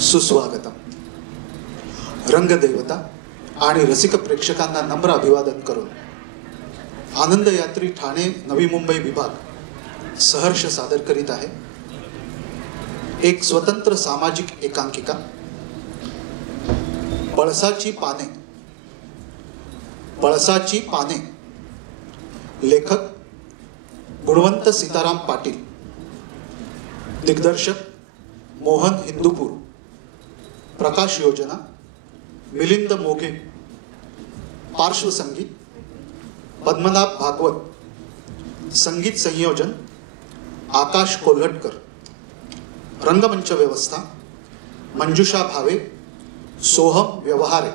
सुस्वागतम. रंगदेवता आणि रसिक प्रेक्षकांना नम्र अभिवादन करून आनंद यात्री ठाणे नवी मुंबई विभाग सहर्ष सादर करीत आहे एक स्वतंत्र सामाजिक एकांकिका पळसाची पाने. पळसाची पाने. लेखक गुणवंत सीताराम पाटील. दिग्दर्शक मोहन हिंदूपूर. प्रकाश योजना मिलिंद मोघे. पार्श्वसंगीत पद्मनाभ भागवत. संगीत संयोजन आकाश कोल्हटकर. रंगमंच व्यवस्था मंजुषा भावे, सोहम व्यवहारे.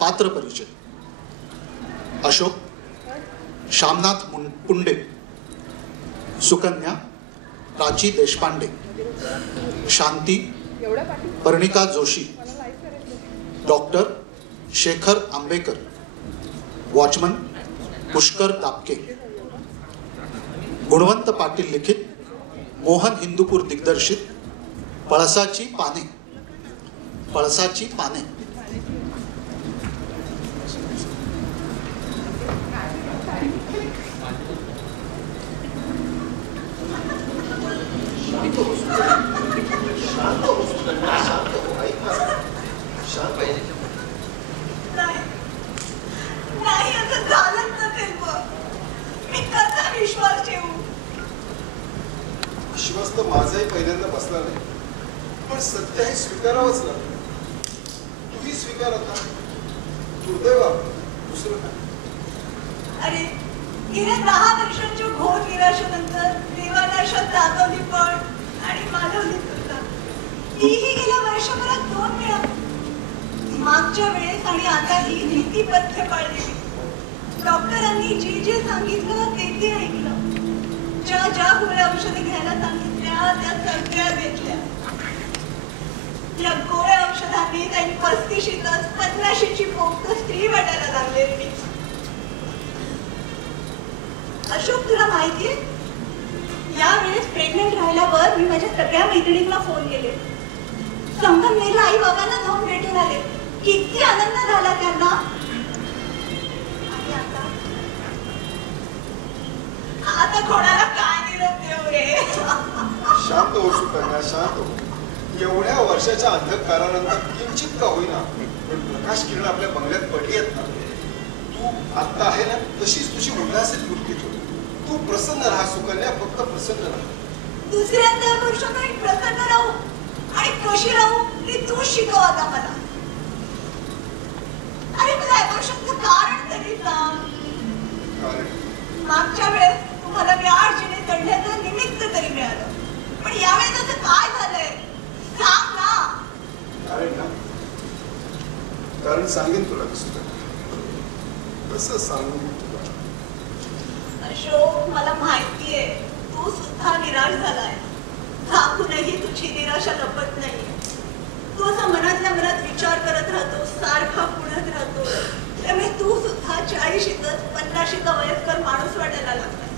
पात्र परिचय अशोक श्यामनाथ पुंडे. सुकन्या प्राची देशपांडे. शांती पर्णिका जोशी. डॉक्टर शेखर आंबेकर. वॉचमन पुष्कर दापके. गुणवंत पाटील लिखित, मोहन हिंदूपूर दिग्दर्शित पळसाची पाने. पळसाची पाने. विश्वास तर माझाही पहिल्यांदा बसला नाही, पण सत्य हे स्वीकारावंच लागलं. तूही स्वीकार होता. दुर्दैव दुसरं काय. अरे गेल्या 10 वर्षांच्या घोर निराशेनंतर देवाला शब्द दाखवली पण आणि मानवली सुद्धा. तीही गेल्या वर्षभरात 2 वेळा. मागच्या वेळेस आणि आताही नीतीपथ्य पाळलेली. डॉक्टरांनी जे जे सांगितलं ते ऐकलं. ज्या ज्या गोळ्या औषधे घ्यायला सांगितल्या त्या सगळ्या घेतल्या. या गोळ्या औषधांनी त्यांनी 35च 50ची पोक्त स्त्री वाटायला लागले. अशोक, तुला माहितीये यावेळेस प्रेग्नेंट राहिल्यावर मी माझ्या सगळ्या मैत्रिणींना फोन केले. संगमनेरला आई बाबांना जाऊन भेटून आले. किती आनंद झाला त्यांना. आणि आता कोणाला काय निरोप देऊ रे. शांत हो सुकन्या, शांत हो. एवढ्या वर्षाच्या अंधकारानंतर किंचित का होईना पण प्रकाश किरण आपल्या बंगल्यात पडली आहेत ना. तू आता आहे ना तशीच तुझी उल्हासित वृत्ती ठेव. तू प्रसन्न राहा सुकन्या, फक्त प्रसन्न राहा. दुसऱ्यांदा वर्षात प्रसन्न राहू आणि कशी राहू ते तू शिकव आता मला. अरे मला वर्षाचं कारण तरी सांग. मागच्या वेळेस तुम्हाला व्याजीने चढण्याचं निमित्त तरी मिळालं, पण यावेळेस असं काय झालंय सांग ना. कारण सांगेन तुला कसं सांगू तुला. अशोक, मला माहितीये तू सुद्धा निराश झालाय. झाकूनही तुझी निराशा लपत नाही. तू असं मनातल्या मनात विचार करत राहतो, सारखा पुढत राहतो. त्यामुळे तू सुद्धा 40च 50चा वयस्कर माणूस वाटायला लागलाय.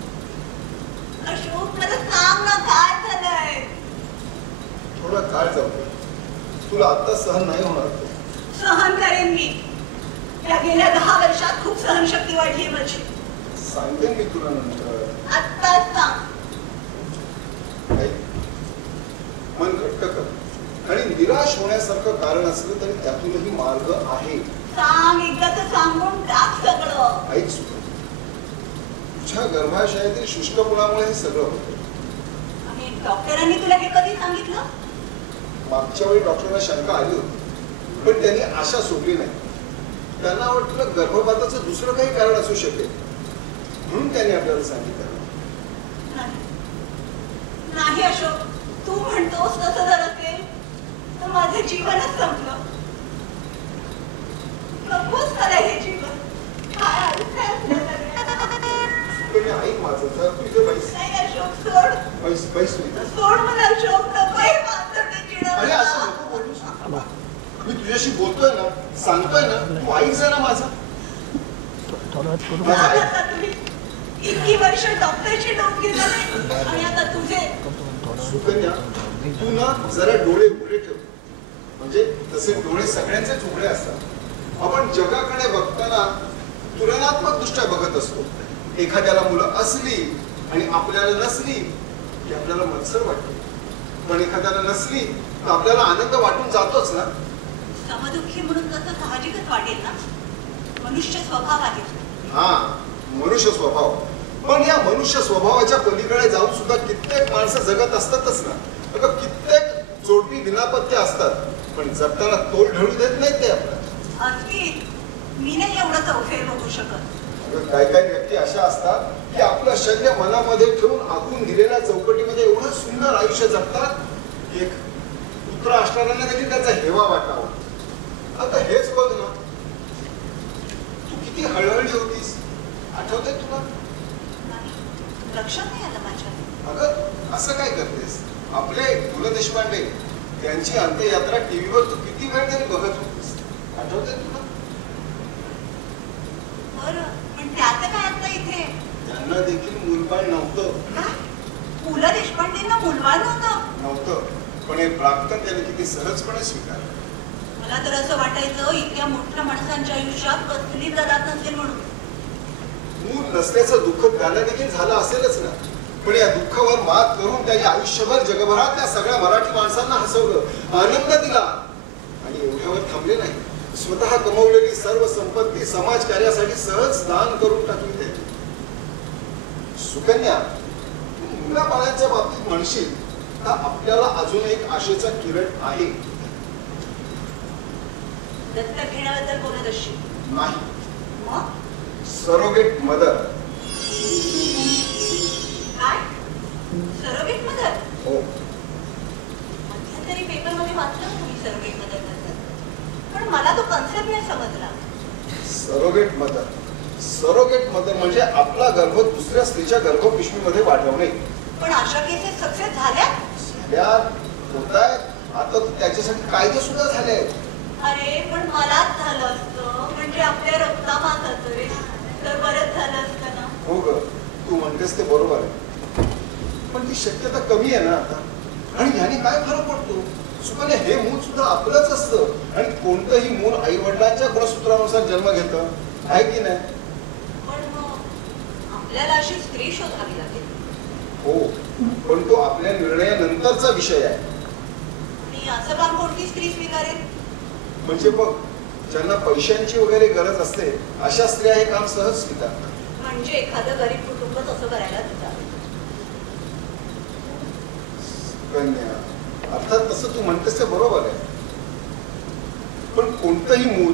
अशोक, मला सांग ना काय झालंय. थोडा काळ जाऊ दे. तुला आता सहन नाही होणार. सहन करेन मी. या गेल्या 10 वर्षात खूप सहनशक्ती वाढली माझी. सांगते मी तुला नंतर. आत्ताच सांग. मन घट्ट कर आणि निराश होण्यासारखं कारण असलं तरी त्यातूनही मार्ग आहे. सांग, एकदा तर सांगून टाक सगळं. ऐक सुद्धा, तुझ्या गर्भाशयातील शुष्कपणामुळे हे सगळं होतं. आणि डॉक्टरांनी तुला हे कधी सांगितलं. मागच्या वेळी डॉक्टरांना शंका आली होती, पण त्यांनी आशा सोडली नाही. त्यांना वाटलं गर्भपाताचं दुसरं काही कारण असू शकेल, म्हणून त्यांनी आपल्याला सांगितलं. नाही अशोक, तू म्हणतोस तसं जर असेल तर माझे जीवनच संपलं. नकोच मला हे जीवन. काय अर्थ आहे आपल्याला. ऐक माझं, तर तुझे पैसे नाही अशोक, सोड. पैसे सोड मला अशोक. नको हे माणसाने चिडवलं. अरे असं नको बोलूस. मी तुझ्याशी बोलतोय ना, सांगतोय ना, तू ऐक जरा माझा. इतकी वर्ष डॉक्टरची डोकी झाली आणि आता तुझे. सुकन्या, तू ना जरा डोळे उघडे ठेव. म्हणजे तसे डोळे सगळ्यांचेच उघडे असतात. आपण जगाकडे बघताना तुलनात्मक दृष्ट्या बघत असतो. एखाद्याला मुलं असली आणि आपल्याला नसली की आपल्याला मत्सर वाटतो, पण एखाद्याला नसली तर आपल्याला आनंद वाटून जातोच ना. समदुःखी म्हणून तसं साहजिकच वाटेल ना. मनुष्य स्वभाव आहे. हा, मनुष्य स्वभाव. पण या मनुष्य स्वभावाच्या पलीकडे जाऊन सुद्धा कित्येक माणसं जगत असतातच ना. अगं कित्येक जोडपी विनापत्य असतात, पण जगताना तोल ढळू देत नाहीत ते आपल्याला. अगदी मी नाही एवढं चौफेर बघू शकत. काही काही व्यक्ती अशा असतात की आपलं शल्य मनामध्ये ठेवून आखून दिलेल्या चौकटीमध्ये एवढं सुंदर आयुष्य जगतात की एक पुत्र असणाऱ्यांना देखील त्याचा हेवा वाटावा. आता हेच बघ ना, तू किती हळहळली होतीस, आठवतंय तुला? लक्षात नाही आलं माझ्या. अगं असं काय करतेस? आपले पु ल देशपांडे त्यांची अंत्ययात्रा टीव्हीवर तू किती वेळ तरी बघत होतीस, आठवतंय तुला? बरं, पण त्याचं काय आता इथे? त्यांना देखील मूलबाळ नव्हतं. काय? पु ल देशपांडेंना मूलबाळ नव्हतं, पण हे प्राक्तन त्याने किती सहजपणे स्वीकारलं. मला तर असं वाटायचं इतक्या मोठ्या माणसांच्या आयुष्यात कसली जरात नसेल म्हणून. मूल नसल्याचं दुःख त्याला देखील झालं असेलच ना, पण या दुःखावर मात करून त्याने आयुष्यभर जगभरातल्या सगळ्या मराठी माणसांना हसवलं, आनंद दिला. आणि एवढ्यावर थांबले नाही, स्वतः कमवलेली सर्व संपत्ती समाज कार्यासाठी सहज दान करून टाकली त्याने. सुकन्या, मुलाबाळांच्या बाबतीत म्हणशील तर आपल्याला अजून एक आशेचा किरण आहे. दत्तक घेण्याबद्दल बोलत असशील? नाही, मग सरोगेट मदर. काय? Surrogate mother? हो. मध्यंतरी पेपर मध्ये वाचलं तुम्ही सरोगेट मदर बद्दल, पण मला तो कन्सेप्ट नाही समजला. सरोगेट मदर म्हणजे आपला गर्भ दुसऱ्या स्त्रीच्या गर्भपिशवीमध्ये वाढवणे. पण अशा केसेस सक्सेस झाल्या? होतायत. आता त्याच्यासाठी कायदे सुद्धा झाले आहेत. अरे पण मलाच झालं असतं म्हणजे आपल्या रक्तामात रे, तर बरंच झालं असतं ना. हो ग, तू म्हणतेस ते बरोबर आहे, पण ती शक्यता कमी आहे ना आता. आणि याने काय फरक पडतो? सुकन्या, हे मूल सुद्धा आपलंच असतं आणि कोणतंही मूल आई वडिलांच्या गुणसूत्रानुसार जन्म घेतं, आहे की नाही? पण मग आपल्याला अशी स्त्री शोधावी लागेल. हो, पण तो आपल्या निर्णयानंतरचा विषय आहे. आणि असं काम कोणती स्त्री स्वीकारेल? म्हणजे बघ, ज्यांना पैशांची वगैरे गरज असते अशा स्त्रिया हे काम सहज स्वीकारतात. म्हणजे एखादं गरीब कुटुंबच असं करायला जावे. कन्या, अर्थात तसं तू म्हणतेस ते बरोबर आहे, पण कोणतंही मूल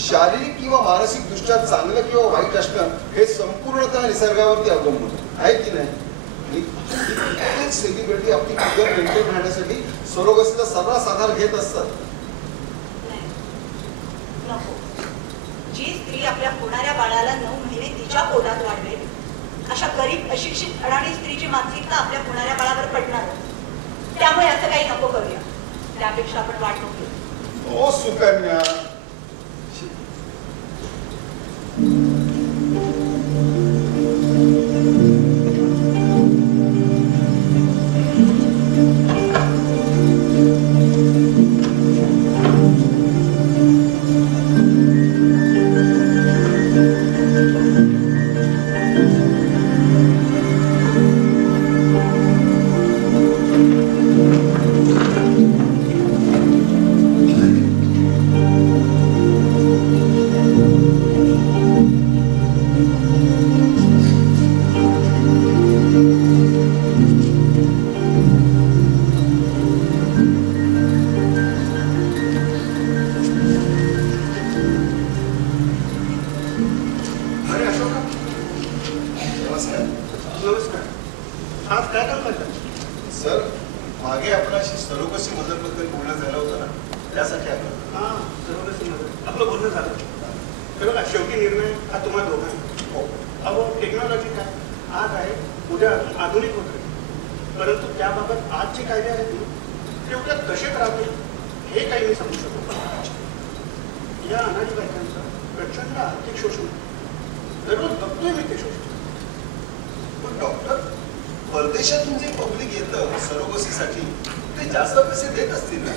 शारीरिक किंवा मानसिक दृष्ट्या चांगलं किंवा वाईट असणं हे संपूर्णतः निसर्गावरती अवलंबून आहे की नाही? आणि कित्येक सेलिब्रिटी आपली फिगर मेंटेन राहण्यासाठी सरोगसीचा सर्रास आधार घेत असतात. नको. जी स्त्री आपल्या होणाऱ्या बाळाला 9 महिने तिच्या पोटात वाढवेल, अशा गरीब अशिक्षित अडाणी स्त्रीची मानसिकता आपल्या होणाऱ्या बाळावर पडणार. त्यामुळे असं काही नको करूया. त्यापेक्षा आपण वाट बघूया. ओ सुकन्या, ते जास्त पैसे देत असतील ना?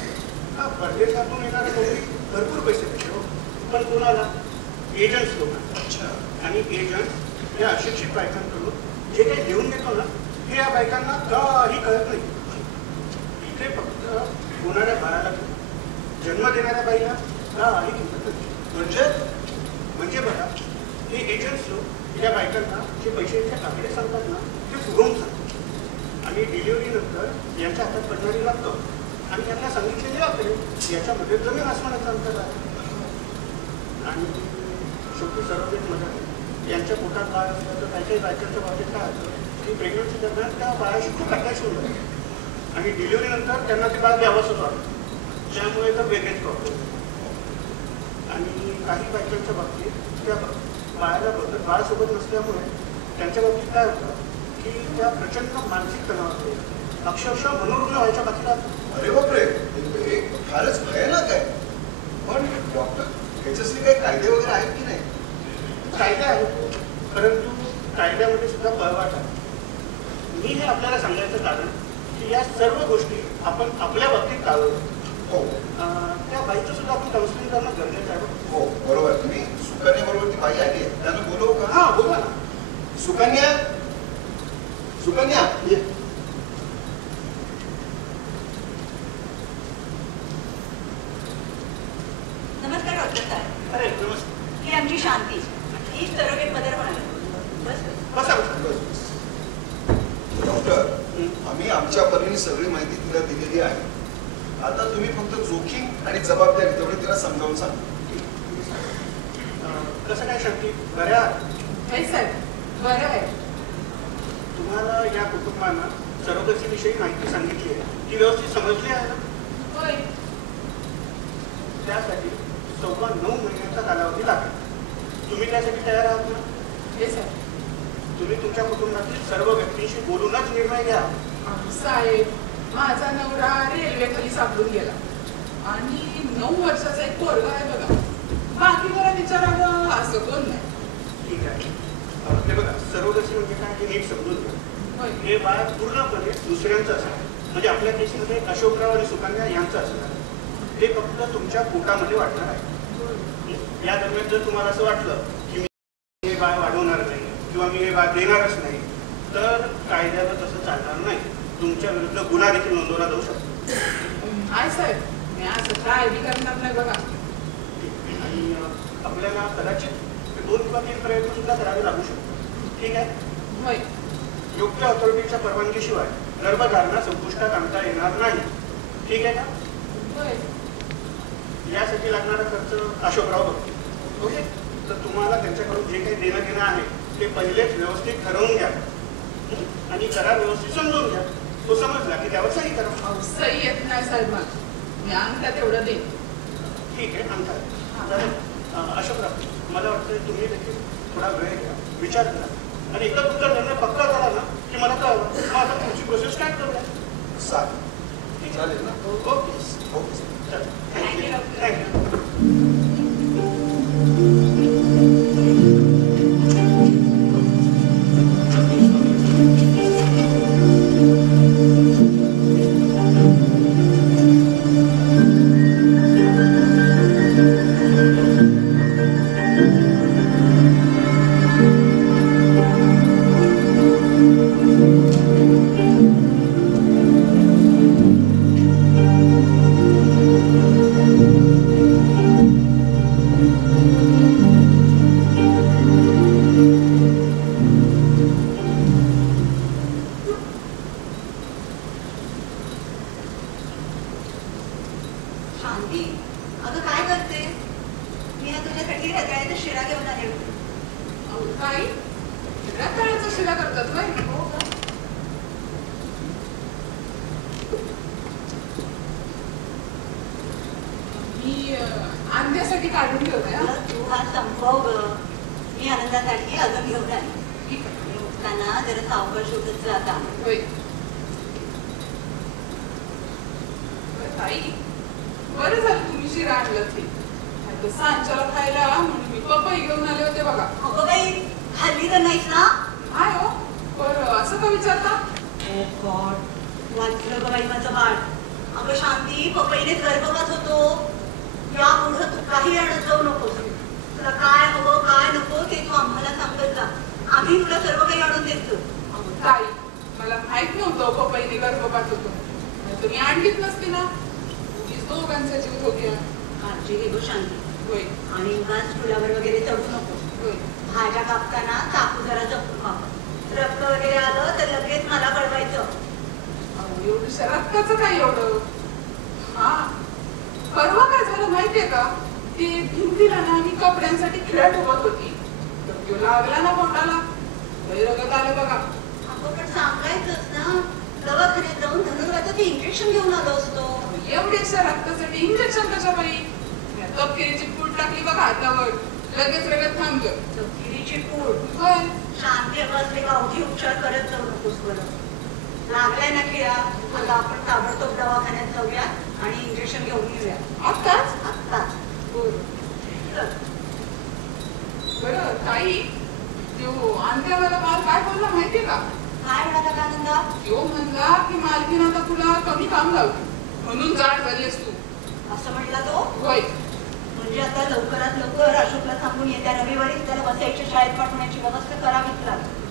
हा, परदेशातून येणारे नोकरी भरपूर पैसे देते हो. पण कोणाला? एजंट्स लोकांना. अच्छा. आणि एजंट या अशिक्षित बायकांकडून जे काही घेऊन देतो ना, हे या बायकांना काही कळत नाही. इथे फक्त होणाऱ्या बाळाला, जन्म देणाऱ्या बाईला काही किंमत नाही. म्हणजे बघा, हे एजंट्स लोक या बायकांना जे पैशांचे आकडे सांगतात ना, ते फुगवून सांगतात. आणि डिलिव्हरी नंतर यांच्या हातात पडणारी रक्कम आणि त्यांना सांगितलेले आकडे याच्यामध्ये जमीन आसमानाचं अंतर आहे. आणि शेवटी सर्वजण मजा यांच्या पोटात बाळ असलं तर काही काही बायकांच्या बाबतीत काय होतं की प्रेग्नन्सी दरम्यान त्या बाळाशी खूप अटॅच होऊन जाते आणि डिलिव्हरी नंतर त्यांना ते बाळ द्यावंच वाटतं. त्यामुळे तर वेगळेच प्रॉब्लेम. आणि काही बायकांच्या बाबतीत त्या बाळाला बाळासोबत नसल्यामुळे त्यांच्या बाबतीत काय होतं की त्या प्रचंड मानसिक तणावात येतात, अक्षरशः मनोरुग्ण व्हायच्या बाबतीत राहतात. अरे बापरे, हे फारच भयानक आहे. पण डॉक्टर, ह्याच्यासाठी काही कायदे वगैरे आहेत की नाही? कायदे आहेत, परंतु कायद्यामध्ये सुद्धा पळवाट आहे. मी हे आपल्याला सांगायचं कारण की या सर्व गोष्टी आपण आपल्या बाबतीत टाळतो. हो, त्या बाईचं सुद्धा आपण काउन्सिलिंग करणं गरजेचं आहे. हो बरोबर. तुम्ही सुकन्या बरोबर ती बाई आली आहे, त्यांना बोलवू का? हा, बोला ना. सुकन्या, सुकन्या, ये. नमस्कार डॉक्टर साहेब. अरे नमस्ते. ही आमची शांती, ही सरोगेट मदर म्हणाली. बस बसा. डॉक्टर, आम्ही आमच्या परीने सगळी माहिती तिला दिलेली आहे. आता तुम्ही फक्त जोखीम आणि जबाबदारी तेवढी तिला समजावून सांगा. कसं काय शांती, बऱ्या? साहेब बरं आहे. तुम्हाला या कुटुंबानं सरोगसी विषयी माहिती सांगितली आहे, ती व्यवस्थित समजली आहे ना? होय. त्यासाठी 9 महिन्याचा कालावधी लागेल. तुम्ही त्यासाठी तयार आहात ना? हे साहेब, तुम्ही तुमच्या कुटुंबातील सर्व व्यक्तींशी बोलूनच निर्णय घ्या. साहेब, माझा नवरा रेल्वे खाली सापडून गेला आणि 9 वर्षाचा एक पोरगा आहे बघा. बाकी मला विचारावं असं कोण नाही. ठीक आहे. ते बघा, सरोगसी म्हणजे काय हे नीट समजून घ्या. होय. हे बाळ पूर्णपणे दुसऱ्यांचं असणार, म्हणजे आपल्या केसमध्ये अशोकराव आणि सुकन्या यांचं असणार. हे फक्त तुमच्या पोटामध्ये वाटणार आहे. या दरम्यान जर तुम्हाला असं वाटलं की मी हे बाळ वाढवणार नाही किंवा मी हे बाळ देणारच नाही, तर कायद्यानं तसं चालणार नाही. तुमच्या विरुद्ध गुन्हा देखील नोंदवला जाऊ शकतो. हाय साहेब, मी असं काय बी करणार नाही बघा. आणि आपल्याला कदाचित 2 किंवा 3 प्रयत्न सुद्धा करावे लागू शकतो. ठीक आहे. होय. योग्य ऑथॉरिटीच्या परवानगीशिवाय गर्भधारणा संपुष्टात आणता येणार नाही. ठीक आहे ना? होय. यासाठी लागणारा खर्च अशोकराव बघतो. ओके. तर तुम्हाला त्यांच्याकडून जे काही देणं घेणं आहे ते पहिलेच व्यवस्थित ठरवून घ्या आणि करार व्यवस्थित समजून घ्या. तो समजला की त्यावर सही करा. सही येत नाही साहेब मला. मी अंगठा तेवढं देईन. ठीक आहे, अंगठा. अशोकराव, मला वाटतं तुम्ही देखील थोडा वेळ घ्या, विचार करा आणि एकदा तुमचा निर्णय पक्का झाला ना की मला कळवा. मग आता तुमची प्रोसेस काय करूया? चालेल ना? ओके. ओके. थँक्यू. थँक्यू. शांती, अगं काय करते? मी ना तुझ्यासाठी रताळ्याचा शिरा घेऊन आले होते. काही रताळ्याचा शिरा करतात होय. हो का? मी आणण्यासाठी काढून ठेवते. अगं, तू हा संपव ग. मी आनंदासाठी अजून घेऊन आली. ठीक आहे. मी उठताना जरा सावकाश उठत जाता. होय. ताई, बरं झालं तुम्ही शिरा आणलं ते. सांच्याला खायला म्हणून मी पपई घेऊन आले होते बघा. अगं बाई, खाल्ली तर नाहीस ना? हाय हो. बरं, असं का विचारता? ओ गॉड, वाचलं ग बाई माझं बाळ. अगं शांती, पपईनेच गर्भपात होतो. या पुढे तू काही अडत जाऊ नकोस. तुला काय हवं काय नको ते तू आम्हाला सांगत जा. आम्ही तुला सर्व काही आणून देतो. ताई, मला माहित नव्हतं पपईने गर्भपात होतो. तुम्ही आणलीच नसती ना. उगीच दोघांचा जीव धोक्यात. काळजी घे गं शांती. होय आणि उगाच फुलावर वगैरे चढू नको. होय. भाज्या कापताना चाकू जरा जपून काप. रक्त वगैरे आलं तर लगेच मला कळवायचं. एवढं रक्ताचं काय एवढं? हा, परवा काय झालं माहितीये का? ते भिंतीला ना मी कपड्यांसाठी खिळा ठेवत होती, तर तो लागला ना बोटाला. लय रगत आलं बघा. आपण पण सांगायचंच ना, दवाखान्यात जाऊन धनुर्वाताचं इंजेक्शन घेऊन आलो असतो. एवढ्याशा रक्तासाठी इंजेक्शन कशा बाई? तपकिरीची पूड टाकली बघा हातावर, लगेच रगत थांबलं. तपकिरीची पूड? होय. शांती असले गावठी उपचार करत जाऊ नकोस बरं. लागलाय ना खिळा, आता आपण ताबडतोब दवाखान्यात जाऊया आणि इंजेक्शन घेऊन येऊया. आत्ताच? आत्ताच. बरं बरं ताई, तो आणत्या मला काल काय बोलला माहितीये का? काय म्हणाला का नंदा? तो म्हणला की मालकीन आता तुला कमी काम लावली म्हणून जाड झालीस तू. असं म्हटला तो? होय. म्हणजे आता लवकरात लवकर अशोकला सांगून येत्या रविवारी त्याला वसईच्या शाळेत पाठवण्याची व्यवस्था करावीच लागेल.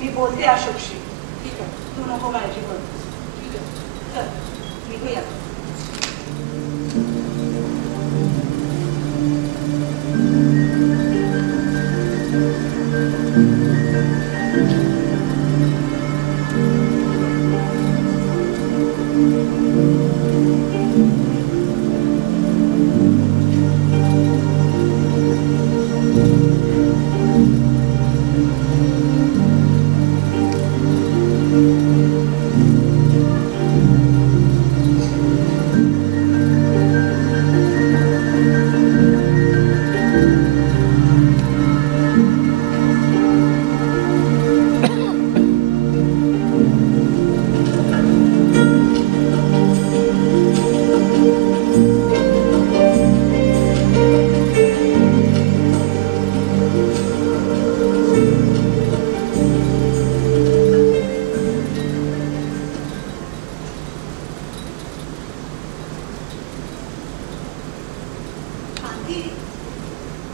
मी बोलते अशोकशी. ठीक आहे. तू नको काळजी करू. ठीक आहे. चल निघूया.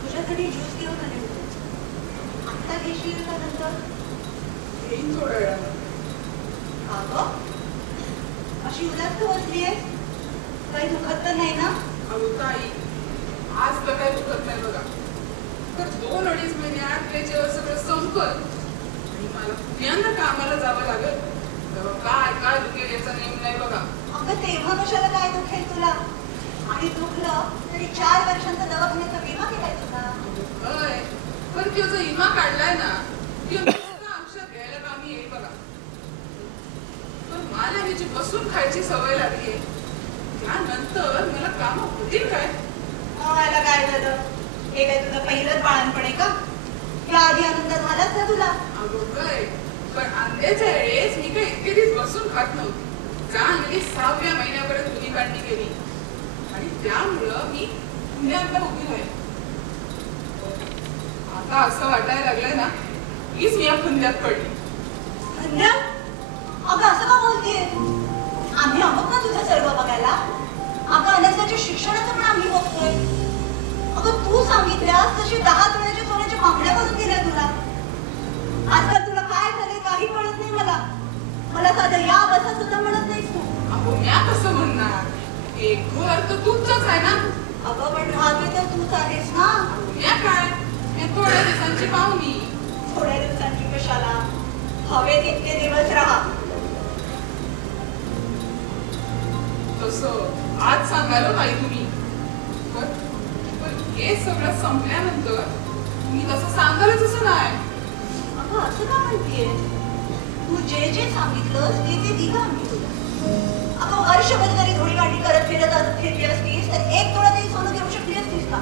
तुझ्यासाठी ज्यूस घेऊन आले होते. आत्ता घेशील का नंतर? येईन थोड्या वेळानं. का गं? अशी उदास का बसलीये? काही दुखत तर नाही ना? अहो ताई, आज तर काही दुखत नाही बघा. तर 2-2.5 महिन्यात हे जेव्हा सगळं संपल आणि मला पुण्यांदा कामाला जावं लागेल, तेव्हा काय काय दुखेल याचा नेम नाही बघा. अगं तेव्हा कशाला काय दुखेल तुला? आणि दुखलं तरी 4 वर्षांचा दवाखान्याचा विमा केलाय तुला. होय, पण तो जो विमा काढलाय ना, तो नुसतं औषध घ्यायला कामी येईल बघा. पण मला ह्याची बसून खायची सवय लागली. त्यानंतर मला काम होतील काय? मला काय झालं? हे काय तुझं पहिलंच बाळणपण आहे का? या आधी आनंद झालाच ना तुला? अगं होय, पण अंड्याच्या वेळेस मी काही इतके दिवस बसून खात नव्हती. चांगली 6व्या महिन्यापर्यंत धुनी काढणी केली आणि त्यामुळं मी पुण्याला उभी राहील. आता असं वाटायला लागलंय ना, हीच मी या फंद्यात पडली. फंद्यात? अगं असं का बोलतेय? आम्ही आहोत ना तुझं सर्व बघायला. अगं अनंताच्या शिक्षणाचं पण आम्ही बघतोय. अगं तू सांगितल्यास तशी 10 तोळ्याच्या सोन्याच्या बांगड्या करून दिल्या तुला. आजकाल तुला काय झाले काही कळत नाही मला. मला साधं या बसा सुद्धा म्हणत नाहीस तू. अहो म्या कसं म्हणणार? एक घर तर तुमचंच आहे ना. अगं पण राहते तर तूच आहेस ना. म्या काय, मी थोड्या दिवसांची पाहुणी. थोड्या दिवसांची कशाला? हवे तितके दिवस राहा. तसं आज सांगायला नाही तुम्ही, पण हे सगळं संपल्यानंतर मी तसं सांगायलाच असं नाही. अगं असं का म्हणतेय? तू जे जे सांगितलंस ते ते दिलं आम्ही तुला. अगं वर्षभर जरी धुळीवाटी करत फिरली असतीस तर 1 तोळा तरी सोनं घेऊ शकली असतीस का?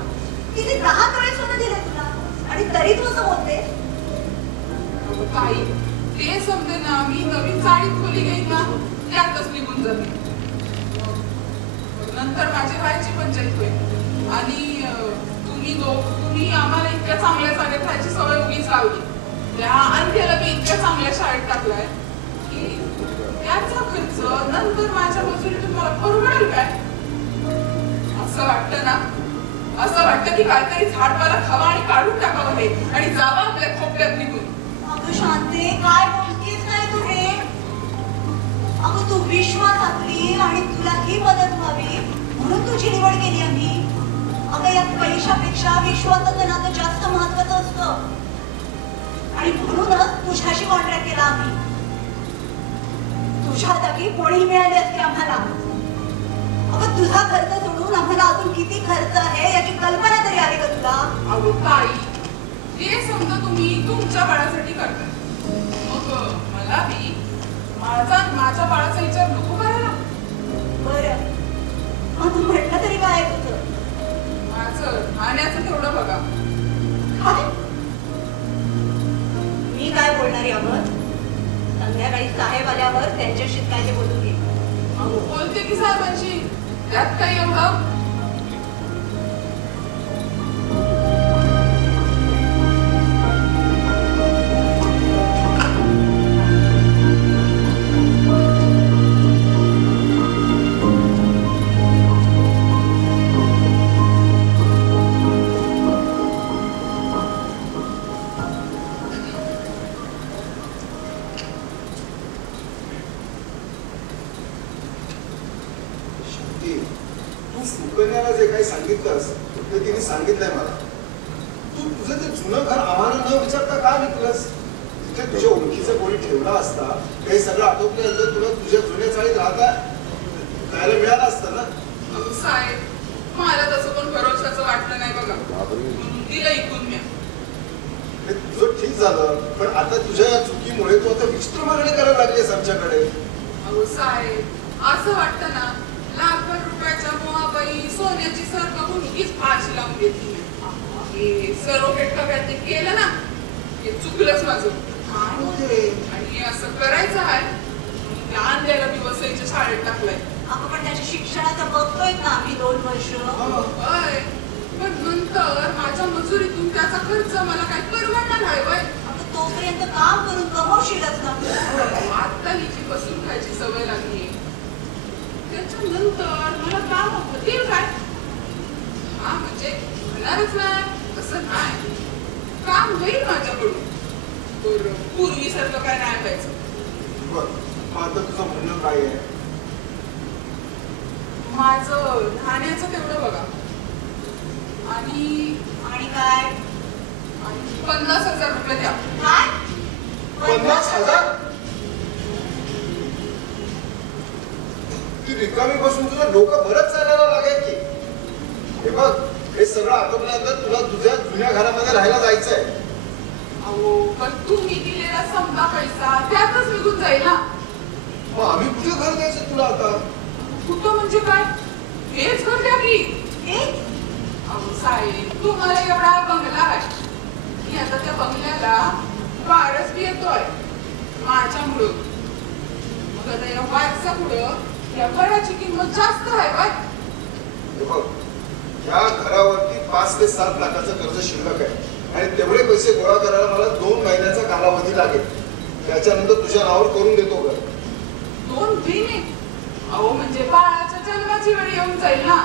तिथे 10 तोळे सोनं दिलं तुला आणि तरी तू असं बोलते. ताई, ते समजे ना, मी नवीन चाळीत खोली घेईन ना, त्यातच निघून जाते. नंतर माझी राहायची पंचायत होईल आणि तुम्ही आम्हाला इतक्या चांगल्या जागेत राहायची सवय उगीच लावली. त्या अंत्यला मी इतक्या चांगल्या शाळेत टाकलाय की त्याचा खर्च नंतर माझ्या मजुरीतून मला परवडेल काय? असं वाटतं ना, असं वाटतं की काहीतरी झाडपाला खावा आणि काढून टाकावं हे आणि जावा आपल्या खोपट्यात निघून. अगं शांते, काय बोलतेस काय तू हे? अगं तू विश्वास घातली आणि तुला ही मदत व्हावी म्हणून तुझी निवड केली आम्ही. अगं यात पैशापेक्षा विश्वासाचं नातं जास्त महत्वाचं असतं आणि म्हणूनच तुझ्याशी कॉन्ट्रॅक्ट केला आम्ही. तुझ्या जागी कोणी मिळाली असते आम्हाला. अगं तुझा खर्च सोडून आम्हाला अजून किती खर्च आहे याची कल्पना तरी आली का तुला? अहो ताई, हे समजा तुम्ही तुमच्या बाळासाठी करता, मग मला बी माझ्या बाळाचा विचार नको करायला? बरं, मग तू म्हटलं तरी काय आहे तुझं? माझं खाण्याचं तेवढं बघा. काय? मी काय बोलणार यावर? संध्याकाळी साहेब आल्यावर त्यांच्याशी काय ते बोलून घे. अहो बोलते की साहेबांशी, त्यात काही एवढं? तू सुकन्याला जे काही सांगितलंस ते तिने सांगितलंय मला. तू तुझं ते जुनं घर आम्हाला न विचारता का विकलंस? तिथे तुझ्या ओळखीचं कोणी ठेवला असता, काही सगळं आटोपलं तुला तुझ्या जुन्या चाळीत राहता राहायला मिळालं असतं ना. अहो साहेब, मला तसं पण भरोशाचं वाटलं नाही बघा, म्हणून दिलं ऐकून मी. हे तुझं ठीक झालं, पण आता तुझ्या या चुकीमुळे तू आता विचित्र मागणी करायला लागलीस आमच्याकडे. अहो साहेब, असं वाटतं ना लाखभर रुपयाच्या मोहाबाई सोन्याची सर बघून हीच फाशी लावून घेतली. हे सरोगेट का काय ते केलं ना, हे चुकलंच माझं. आणि असं करायचं आहे लहान द्यायला मी वसईच्या शाळेत टाकलंय. आपण पण त्याच्या शिक्षणाचं बघतोय ना आम्ही 2 वर्ष. होय, पण नंतर माझ्या मजुरीतून त्याचा खर्च मला काय परवडणार आहे वय? आता तोपर्यंत काम करून कमवशीलच ना. आता हिची बसून खायची सवय लागली, त्याच्यानंतर मला काम होतील काय? हा म्हणजे होणारच नाही असं नाही, काम होईल माझ्याकडून, तर पूर्वीसारखं काय नाही व्हायचं. बरं, आता तुझं म्हणणं काय आहे? माझं राहण्याचं तेवढं बघा आणि काय? 50,000 रुपये द्या. काय? 50,000? ती रिकामी बसून तुला डोकं भरत चालायला लागेल की? हे बघ, हे सगळं आटोपल्यानंतर तुला तुझ्या जुन्या घरामध्ये राहायला जायचंय. अहो पण तुम्ही दिलेला समजा पैसा त्यातच निघून जाईल ना. मग आम्ही कुठे घर द्यायचं तुला आता? कुठं म्हणजे काय? हेच घर द्या की. हे? अहो साहेब, तुम्हाला एवढा बंगला आहे, मी आता त्या बंगल्याला वारस बी येतोय माझ्यामुळं. मग आता या वारसा पुढं या घराची किंमत जास्त आहे बाय. हे बघ, या घरावरती 5 ते 7 लाखाचं कर्ज शिल्लक आहे आणि तेवढे पैसे गोळा करायला मला 2 महिन्याचा कालावधी लागेल. त्याच्यानंतर तुझ्या नावावर करून देतो घर. 2 महिने? अहो म्हणजे बाळाच्या जन्माची वेळ येऊन जाईल ना,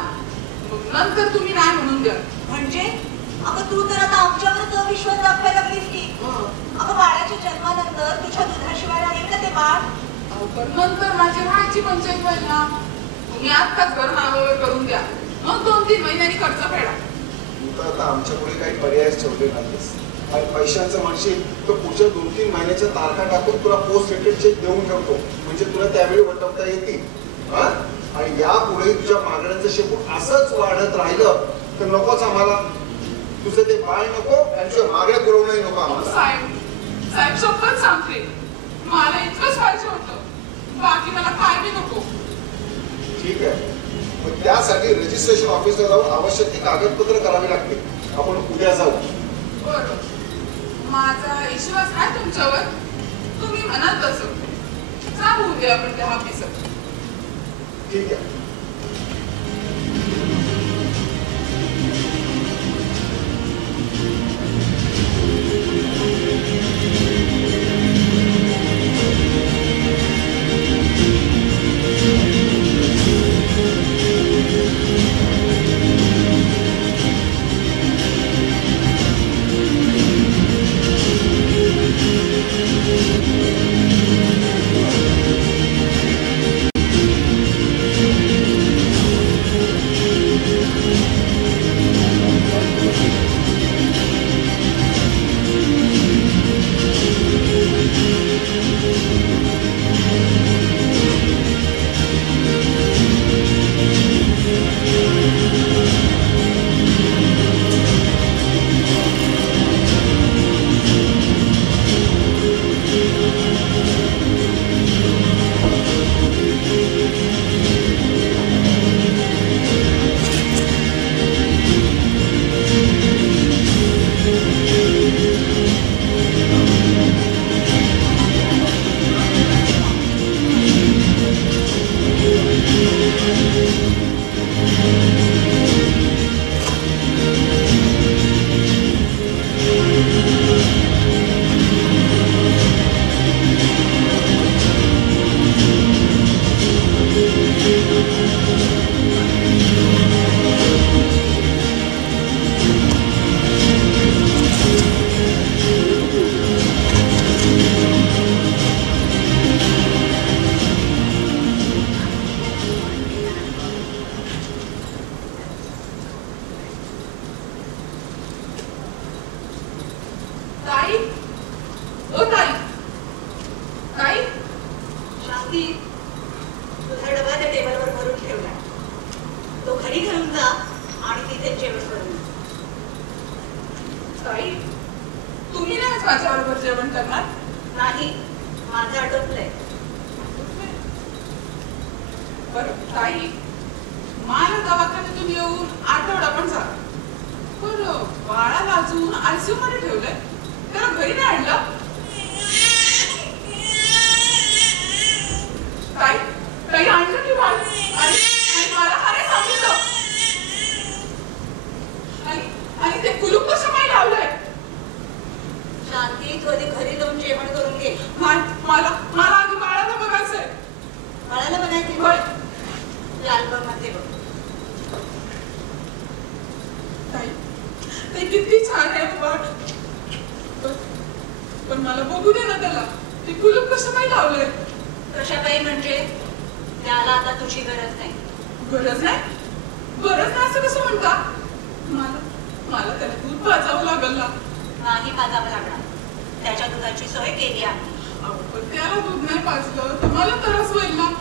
मग नंतर तुम्ही नाही म्हणून द्या. म्हणजे अगं तू तर आता आमच्यावरच अविश्वास दाखवायला लागलीस की. अगं बाळाच्या जन्मानंतर तुझ्या दुधाशिवाय राहील का ते बाळ? अहो पण नंतर माझी राहायची पंचायत होईल ना. तुम्ही आत्ताच घर नावावर करून द्या, मग 2-3 महिन्यांनी कर्ज फेडा. तू तर आता आमच्यापुढे काही पर्यायच ठेवले नाहीस आणि पैशांचं म्हणशील तर पुढच्या 2-3 महिन्याच्या तारखा टाकून तुला पोस्ट डेटेड चेक देऊन ठेवतो, म्हणजे तुला त्यावेळी वटवता येतील. आणि यापुढे तुझ्या मागण्यांचं शेपूट असंच वाढत राहिलं तर नकोच आम्हाला. तुझं ते बाळ नको आणि तुझ्या मागण्या पुरवणंही नको आम्हाला. साहेब शपथ सांगते, मला इतकंच पाहिजे होतं, बाकी मला काय बी नको. ठीक आहे, मग त्यासाठी रजिस्ट्रेशन ऑफिसला जाऊन आवश्यक ती कागदपत्र करावी लागतील. आपण उद्या जाऊ. बरं, माझा विश्वास आहे तुमच्यावर, तुम्ही म्हणाल तसं. जाऊ उद्या आपण त्या ऑफिसात. ठीक आहे. तुझा डबा त्या टेबलवर भरून ठेवला. तो घरी घेऊन जा आणि तिथे जेवण करून ये. ताई, तुम्ही नाही माझ्याबरोबर जेवण करणार? नाही, माझं आटोपलंय. बरं ताई, मला दवाखान्यातून येऊन आठवडा पण झाला. बरं, बाळाला अजून आयसीयू मध्ये ठेवलंय, त्याला घरी नाही आणलं? ताई, ताई आणलं की बाळ? आणि मला का नाही सांगितलं? आणि ते कुलूप कसं काय लावलंय? शांती, तू आधी घरी जाऊन जेवण करून घे. मला आधी बाळाला बघायचंय. बाळाला बघायचे होय. अल्बम मध्ये बघ. ताई, ते किती छान आहे बाळ. पण मला बघू दे ना त्याला. ते कुलूप कसं काय लावलंय? कशा काही म्हणजे त्याला आता तुझी गरज नाही. गरज नाही? गरज नाही असं कसं म्हणता? मला त्याला दूध पाजावं लागल ना. नाही पाजावं लागणार. त्याच्या दुधाची सोय केली आहे. पण त्याला दूध नाही पाजलं तर मला त्रास होईल ना.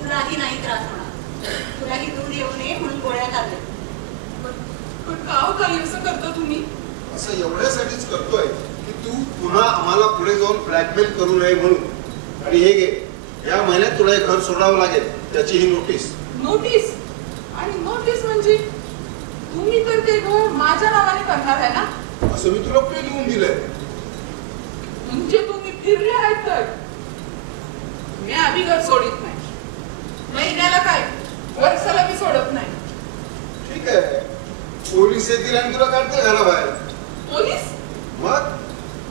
तुलाही नाही त्रास होणार. तुलाही दूध येऊ नये म्हणून गोळ्या खाल्ल्या. पण का हो ताई असं करता तुम्ही? असं एवढ्यासाठीच करतोय की तू पुन्हा आम्हाला पुढे जाऊन ब्लॅकमेल करू नये म्हणून. आणि हे घे, या महिन्यात तुला हे घर सोडावं लागेल, त्याची ही नोटीस. नोटीस? आणि नोटीस म्हणजे तुम्ही तर ते घर माझ्या नावाने करणार आहे ना? असं मी तुला कुठे लिहून दिलंय? म्हणजे तुम्ही फिरले आहेत तर मी आम्ही घर सोडित नाही. महिन्याला काय, वर्षाला मी सोडत नाही. ठीक आहे, पोलीस येतील आणि तुला काढतील घराबाहेर. पोलीस? मग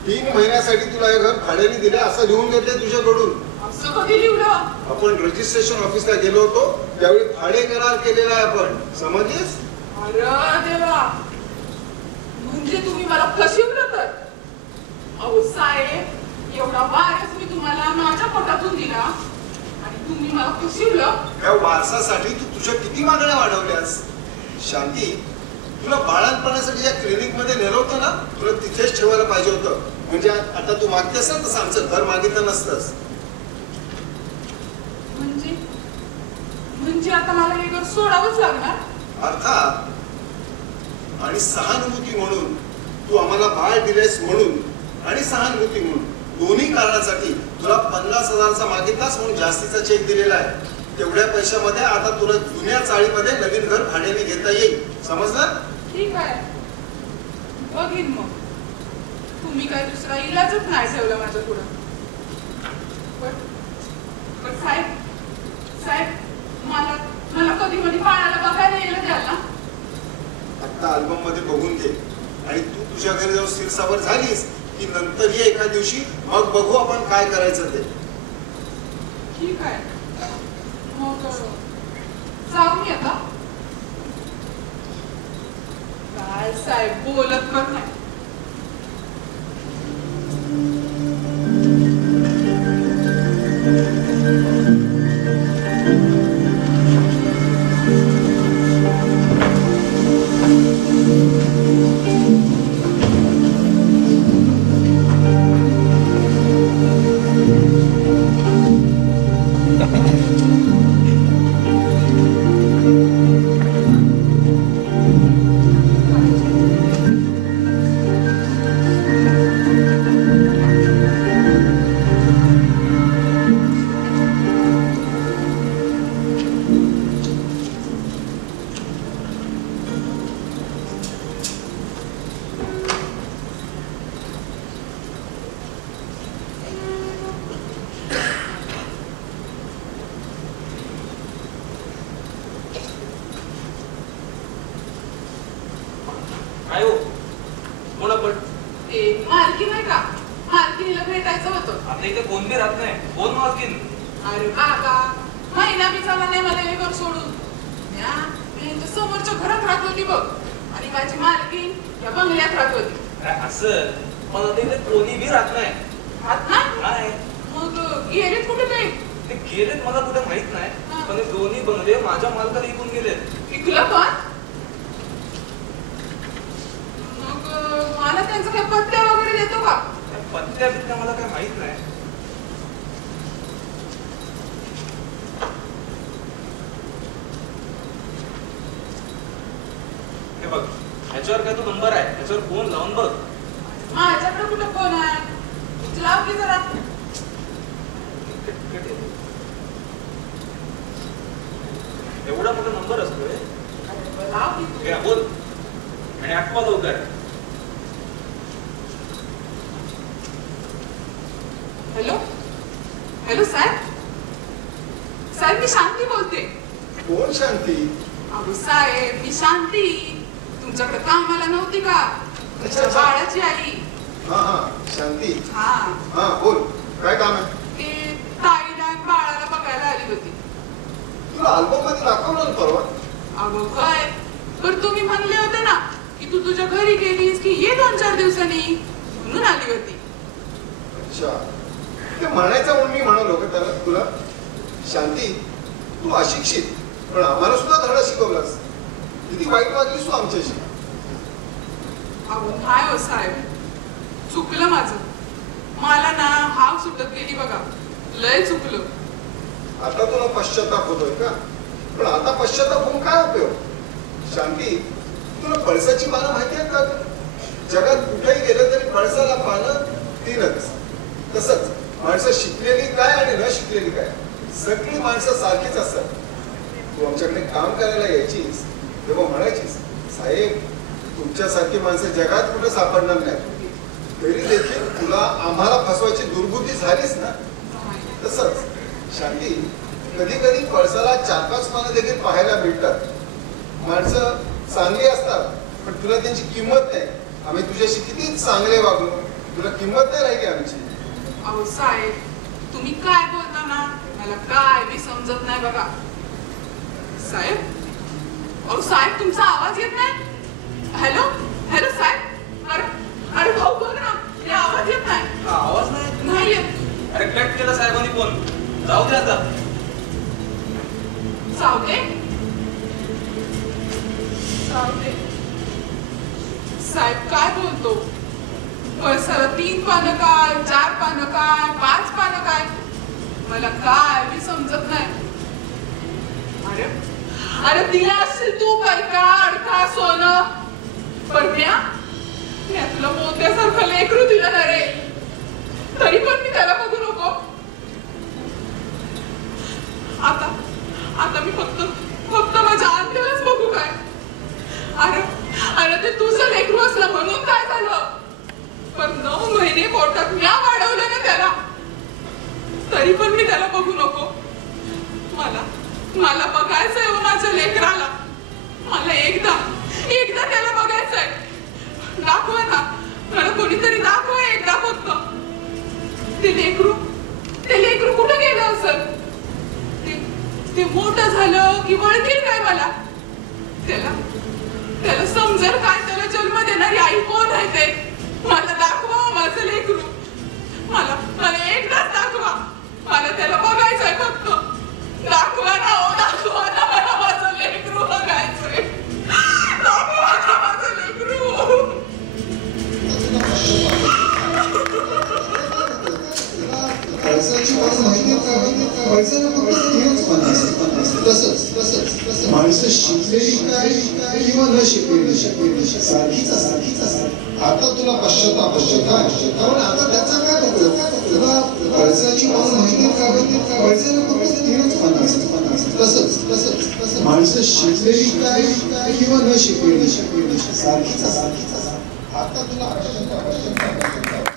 3 महिन्यासाठी तुला हे घर भाड्याने दिले असं लिहून घेतलंय तुझ्याकडून. असं कधी लिहिलं? आपण रजिस्ट्रेशन ऑफिसला गेलो होतो त्यावेळी भाडे करार केलेला आहे आपण, समजलीस? अरे देवा, म्हणजे तुम्ही मला फसवलं तर? अहो साहेब, एवढा वारस मी तुम्हाला माझ्या पोटातून दिला आणि तुम्ही मला फसवलं? या वारसासाठी तू तुझ्या किती मागण्या वाढवल्यास? शांती, तुला बाळांपणासाठी या क्लिनिक मध्ये नेलं होतं ना, तुला तिथेच ठेवायला पाहिजे होतं. म्हणजे आता तू मागतेस ना तसं आमचं घर मागितलं नसतंस. म्हणजे आता मला हे घर सोडावंच लागणार? अर्थात. आणि सहानुभूती म्हणून तू आम्हाला बाळ दिलेस म्हणून आणि सहानुभूती म्हणून दोन्ही कारणासाठी तुला 50,000चा मागितलास म्हणून जास्तीचा चेक दिलेला आहे. तेवढ्या पैशामध्ये आता तुला जुन्या चाळीमध्ये नवीन घर भाड्याने घेता येईल, समजलं? ठीक आहे, बघीन मग. तुम्ही काय दुसरा इलाजच नाही ठेवला माझ्या पुढं. पण साहेब मला कधी मध्ये बाळाला बघायला यायला द्याल ना? आता अल्बम मध्ये बघून घे आणि तू तुझ्या घरी जाऊन स्थिरसावर झालीस की नंतर ये एका दिवशी, मग बघू आपण काय करायचं ते. ठीक आहे, मग जाऊ मी आता. काय साहेब बोलत पण नाही. काय हो कोण आपण? ते मालकी नाही का, मालकीला भेटायचं होतं. आपल्या इथे कोण बी राहत नाही. कोण मालकीन? अरे बाबा, महिना बी झाला नाही मला हे घर सोडून. मी यांच्या समोरच्या घरात राहत होती बघ, आणि माझी मालकी या बंगल्यात राहत होती. काय असं? पण आता इथे कोणी बी राहत नाही. राहत नाही? नाही. मग गेलेत कुठे ते गेलेत मला कुठे माहित नाही, पण हे दोन्ही बंगले माझ्या मालकाला विकून गेलेत. विकलं पण? मग मला त्यांचा काही पत्त्या वगैरे देतो का? पत्त्या बित्त्या मला काय माहित नाही. बघ ह्याच्यावर काय तो नंबर आहे, त्याच्यावर फोन लावून बघ. माझ्याकडे कुठं फोन आहे? उचलाव की जरा. एवढा मोठा नंबर असतोय. लाव की तू. बोल आणि आठवा लवकर. हॅलो हॅलो साहेब. साहेब मी शांती बोलते. कोण शांती? अहो साहेब मी शांती. तुमच्याकडे कामाला नव्हती का? तुमच्या बाळाची आई. हा हा शांती. हा हा बोल, काय काम आहे? ते ताईला आणि बाळाला बघायला आली होती. तुला अल्बम मध्ये दाखवलं ना परवा? अगं काय पण तुम्ही म्हणले होते ना की तू तुझ्या घरी गेलीस की ये 2-4 दिवसांनी, म्हणून आली होती. अच्छा, ते म्हणायचं म्हणून मी म्हणालो का त्याला तुला? शांती, तू अशिक्षित पण आम्हाला सुद्धा धडा शिकवलास. किती वाईट वागलीस तू आमच्याशी. अहो काय हो साहेब, चुकलं माझं. मला ना हाव सुटत गेली बघा, लय चुकलं. आता तुला पश्चाताप होतोय का? पण आता पश्चाताप होऊन काय उपयोग? शांती, तुला पळसाची पानं माहिती आहेत का? जगात कुठेही गेलं तरी पळसाला पानं 3च. तसंच माणसं शिकलेली काय आणि न शिकलेली काय, सगळी माणसं सारखीच असतात. तू आमच्याकडे काम करायला यायचीस तेव्हा म्हणायचीस, साहेब तुमच्यासारखी माणसं जगात कुठे सापडणार नाही. तरी देखील तुला आम्हाला फसवायची दुर्बुद्धी झालीच ना. तसंच शांती, कधी कधी पळसाला 4-5 पानं देखील पाहायला मिळतात. माणसं चांगली असतात पण तुला त्यांची किंमत नाही. आम्ही तुझ्याशी किती चांगले वागलो, तुला किंमत नाही राहिली आमची. अहो साहेब तुम्ही काय बोलता ना, मला काय बी समजत नाही बघा. साहेब, अहो साहेब तुमचा आवाज येत नाही. हॅलो हॅलो साहेब. अरे अरे भाऊ बघ ना, हे आवाज येत नाही. आवाज नाही येत. अरे कट केला साहेबांनी फोन. जाऊ दे आता. सावते सावते साहेब काय बोलतो? पळसाला 3 पानं काय, 4 पानं काय, 5 पानं काय, मला काय बी समजत नाही. अरे अरे दिला असेल तू काय का अडका सोनं, पण म्या तुला मोत्यासारखं लेकरू दिलं ना रे, तरी पण मी त्याला बघू नको. आता मी फक्त माझ्या आत्यालाच बघू काय? अरे अरे ते तुझं लेकरू असलं म्हणून काय झालं, पण 9 महिने पोटात म्या वाढवलं ना त्याला, तरी पण मी त्याला बघू नको. मला बघायचंय हो माझ्या लेकराला. मला एकदा त्याला बघायचंय. दाखवा ना मला, कोणीतरी दाखवा एकदा फक्त. ते लेकरू कुठं गेलं असेल? ते मोठं झालं की वळखील काय मला? त्याला समजेल काय त्याला जन्म देणारी आई कोण आहे ते? मला दाखवा माझं लेकरू. मला एकदाच दाखवा. मला त्याला बघायचंय फक्त. दाखवा ना हो, दाखवा ना मला माझं लेकरू बघायचंय. दाखवा ना माझं लेकरू. तसंच माणसं शिकलेली काय किंवा न शिकलेली सारखीच असतात. आता तुला पश्चाताप पण आता त्याचा काय उपयोग? तुला पळसाची पानं माहिती का? पळसाला फक्त 3च पानं असतात. तसंच माणसं शिकलेली काय किंवा न शिकलेली सारखीच असतात. आता तुला पश्चाताप